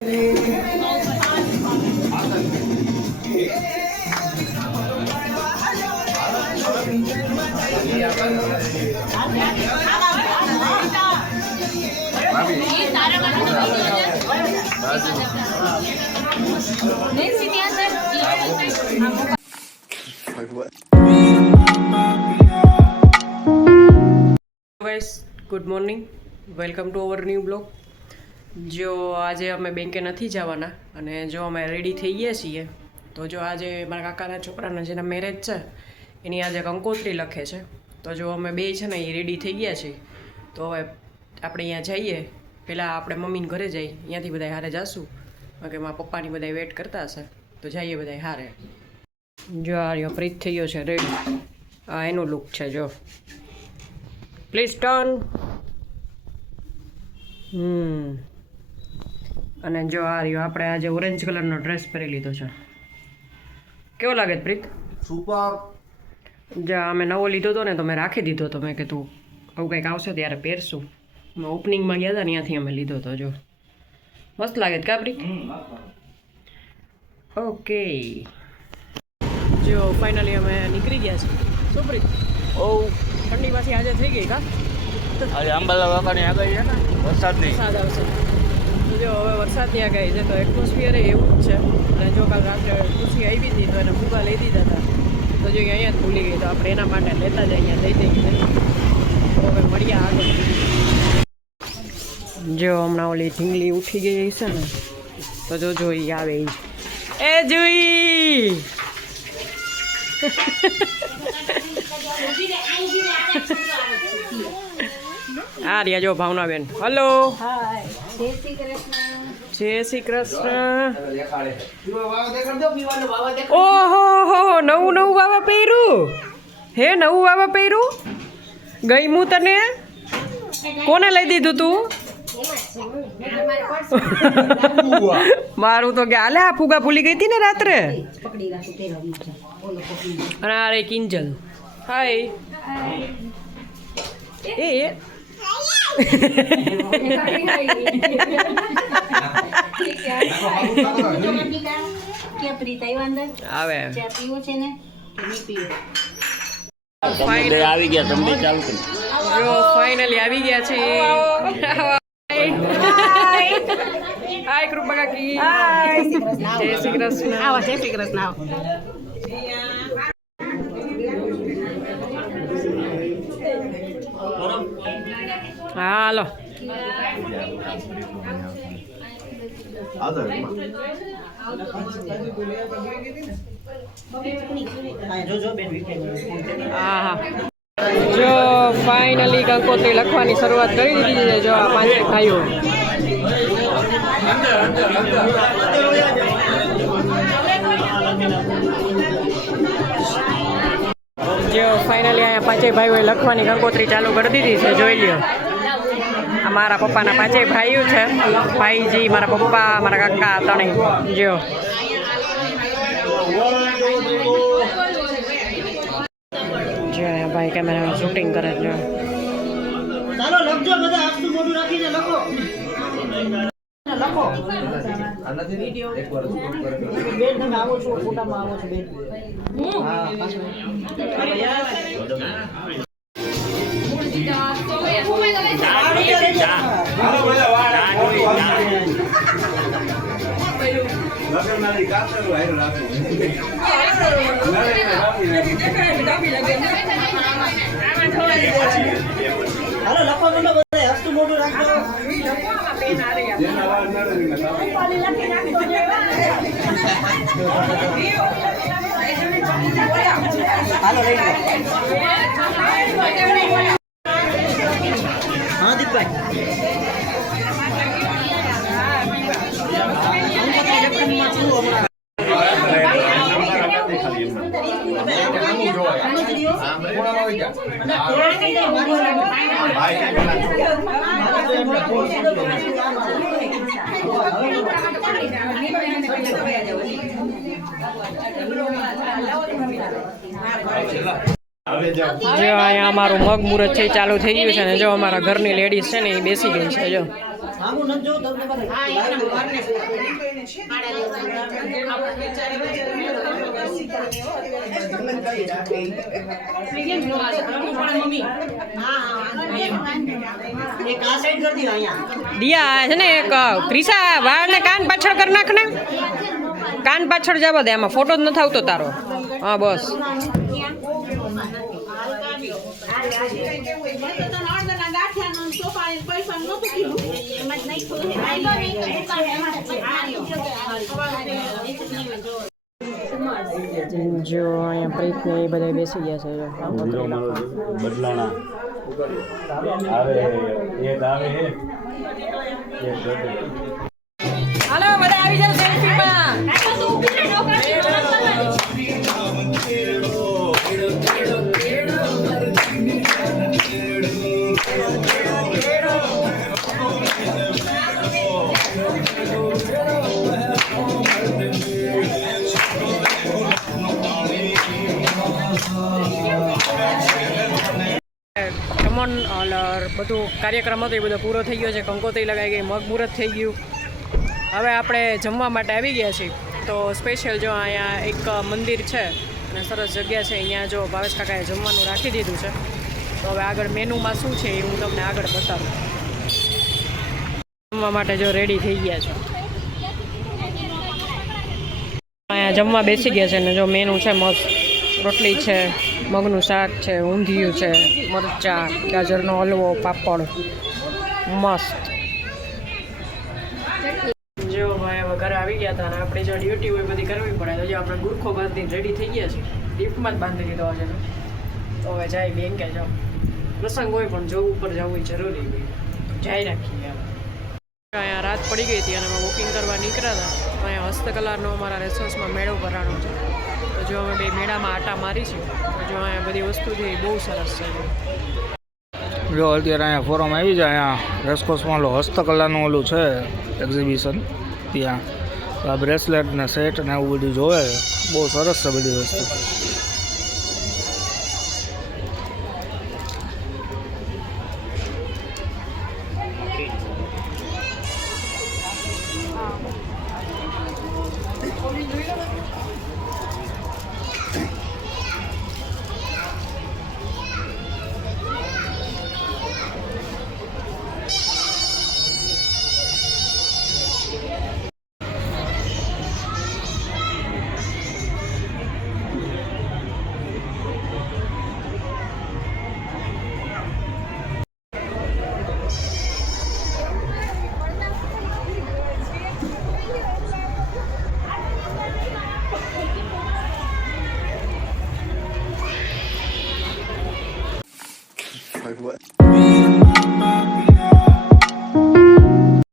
Good morning, welcome to our new blog. જો આજે અમે બેંકે નથી જવાના અને જો અમે રેડી થઈ ગયા છીએ. તો જો આજે મારા કાકાના છોકરાના જેના મેરેજ છે એની આજે કંકોત્રી લખે છે. તો જો અમે બે છે ને એ રેડી થઈ ગયા છીએ. તો હવે આપણે અહીંયા જઈએ. પહેલાં આપણે મમ્મીને ઘરે જઈએ, અહીંયાથી બધા હારે જાશું કારણ કે મારા પપ્પાની બધા વેટ કરતા હશે. તો જઈએ બધા હારે. જો આ પ્રીત થઈ ગયો છે રેડી. આ એનું લુક છે. જો પ્લીઝ ટર્ન. અને જો આ રહ્યો આપણે આજે ઓરેન્જ કલરનો ડ્રેસ પહેરી લીધો છે. કેવો લાગે પ્રીત? સુપર. જા અમે નવો લીધો હતો ને તો મેં રાખી દીધો હતો. મેં કીધું આવું કંઈક આવશે ત્યારે પહેરશું. અમે ઓપનિંગમાં ગયા હતા ને ત્યાંથી અમે લીધો હતો. જો મસ્ત લાગે કા પ્રીત? ઓકે, જો ફાઇનલી અમે નીકળી ગયા છીએ. શું પ્રીત? ઓ ઠંડી પાછી આજે થઈ ગઈ કા? આજે અંબાલા વાંકાની આગાહી છે ને વરસાદની. વરસાદ આવશે. જો હવે વરસાદની આગાહી છે તો એટમોસ્ફિયર એવું જ છે. અને જો કાલ રાત્રે ખુશી આવી હતી તો એને ફૂગા લઈ દીધા હતા. તો જો અહીંયા જ ભૂલી ગઈ તો આપણે એના માટે લેતા જ અહીંયા લઈ દઈએ. તો હવે મળીએ આગળ. જો હમણાં ઓલી ઢીંગલી ઉઠી ગઈ છે ને તો જો જોઈ આવે એ જોઈ. આ રહ્યા જો ભાવનાબેન. હલો, જય શ્રી કૃષ્ણ. ઓહો હો, નવું નવું વાવા પહેર્યું હે? નવું વાવા પહેર્યું? ગઈમું તને? કોને લઈ દીધું તું? મારું તો ગયા. અલે આ ફુગા ભૂલી ગઈ હતી ને રાત્રે. અને આ રે કિંજલ. હાય. એ આવે આવી ગયા તમને ચાલુ કરી. જો ફાઇનલી આવી ગયા છે. હાય કૃપા કાકી. જય શ્રી કૃષ્ણ. આવો જય શ્રી કૃષ્ણ. આવો. હાલો. હા, જો ફાઇનલી કંકોત્રી લખવાની શરૂઆત કરી દીધી છે. જો આ પાંચે ભાઈઓ. જો ફાઇનલી અહીંયા પાંચેય ભાઈઓએ લખવાની કંકોત્રી ચાલુ કરી દીધી છે. જોઈ લ્યો. આ મારા પપ્પાના પાંચેય ભાઈઓ છે. ભાઈજી, મારા પપ્પા, મારા કાકા ત્રણેય. જો ભાઈ કેમેરામાં શૂટિંગ કરે છે. ચાલો લખજો બધા. આખું મોઢું રાખીને લખો. લખો. વિડિયો બેન તમે આવો છો, ફોટામાં આવો છો બેન. હા હાલો લખો બોલો બધા. હસતું મોઢું રાખજો. હાલો લઈ લો. હા દીપભાઈ. જો અહીંયા અમારું મગ મુહૂર્ત છે ચાલુ થઈ ગયું છે ને જો અમારા ઘરની લેડીઝ છે ને એ બેસી ગઈ છે. જો આવું ન જો તમને એક આ સાઈડ કરી દીધા અહીંયા દિયા છે ને એક ક્રિસા વાળને કાન પાછળ કરી નાખ ને કાન પાછળ જવા દે આમાં ફોટો જ નથી આવતો તારો હા બસ જો અહીંયા પ્રીત ને એ બધા બેસી ગયા છે બદલાણા આવે એક આવે હાલો બધા આવી જાવ સેલ્ફીમાં કમોન બધું કાર્યક્રમ હતો એ બધો પૂરો થઈ ગયો છે કંકોત્રી લગાઈ ગઈ મગ મુહૂર્ત થઈ ગયું હવે આપણે જમવા માટે આવી ગયા છીએ તો સ્પેશિયલ જો અહીંયા એક મંદિર છે અને સરસ જગ્યા છે અહીંયા જો ભાવેશ કાકાએ જમવાનું રાખી દીધું છે તો હવે આગળ મેનુમાં શું છે એ હું તમને આગળ બતાવું જમવા માટે જો રેડી થઈ ગયા છે અહીંયા જમવા બેસી ગયા છે ને જો મેનુ છે મસ્ત રોટલી છે મગનું શાક છે ઊંધિયું છે મરચાં ગાજરનો હલવો પાપડ મસ્ત જો ભાઈ હવે ઘરે આવી ગયા હતા અને આપણે જો ડ્યુટી હોય બધી કરવી પડે તો જો આપણે ગુરખો બાંધીને રેડી થઈ ગયા છે લિફ્ટમાં જ બાંધી દીધો છે તો હવે જાય બેંકે જાઓ પ્રસંગ હોય પણ જોબ ઉપર જવું જરૂરી હોય જાય રાખીએ અહીંયા રાત પડી ગઈ હતી અને અમે બુકિંગ કરવા નીકળ્યા હતા અહીંયા હસ્તકલાનો અમારા રિસોર્સમાં મેળો ભરાણો છે તો જો અમે બે મેળામાં આટા મારી છે તો જો અહીંયા બધી વસ્તુ છે એ બહુ સરસ છે જો અત્યારે અહીંયા ફોરમ આવી જાય અહીંયા રેસકોર્સમાં હસ્તકલાનું ઓલું છે એક્ઝિબિશન ત્યાં આ બ્રેસલેટ ને સેટ ને એવું બધું જોવે બહુ સરસ છે બધી વસ્તુ Like what?